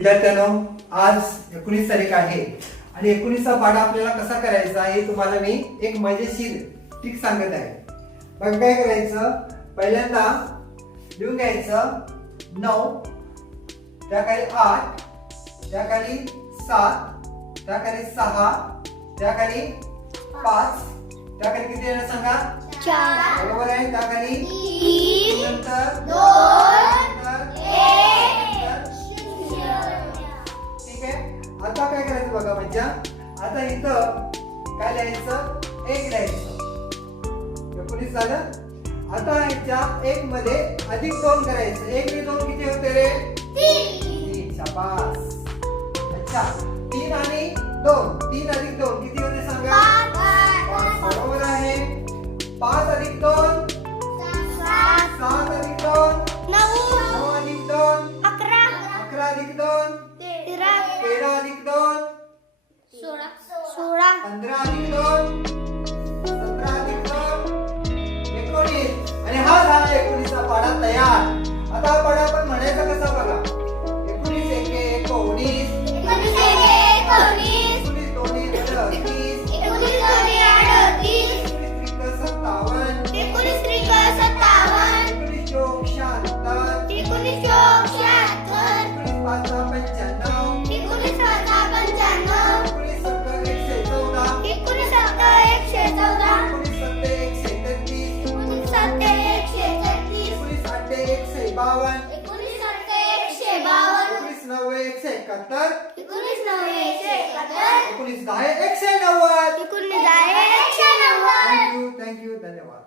विद्यार्थ्यांनो, आज 19 तारीख आहे आणि 19चा पाढा आपल्याला कसा करायचा हे तुम्हाला मी एक मजेशीर ट्रिक सांगत आहे. मग काय करायचं, पहिल्यांदा लिहून घ्यायचं 9, त्याखाली 8, त्याखाली 7, त्याखाली 6, त्याखाली 5, त्याखाली किती येणार सांगा? 4. बरोबर आहे. त्याखाली 3, नंतर 2, 1. ठीक आहे. आता काय करायचं बघा, म्हणजे आता इथं काय लिहायचं, 1 लिहायचं. 19 झालं. आता ह्याच्या 1 मध्ये अधिक 2 करायचं. 1 आणि 2 किती होते रे? 3. शाबास. अच्छा, 3 आणि 2, 3 अधिक 2 किती होते सांगा? 5. बरोबर आहे. 5 अधिक 2 7 अधिक 2 9 अधिक 2 11 अधिक 2 13 अधिक 2 16. 15 अधिक 2 17 अधिक 2 19. आणि हा झाला 19चा पाढा तयार. आता हा पाढा आपण म्हणायचा कसा बघा. 19 एके 19, 19 दोन्ही 38, 19 त्रिक 57, 19 चौक 76, 19 पाचा 95, 19 सत्तर 114, 19 सत्ते 133, 19 आठे 152, 19 नव्वे 171, 19 दहा 190. एकूण 10. थँक्यू धन्यवाद.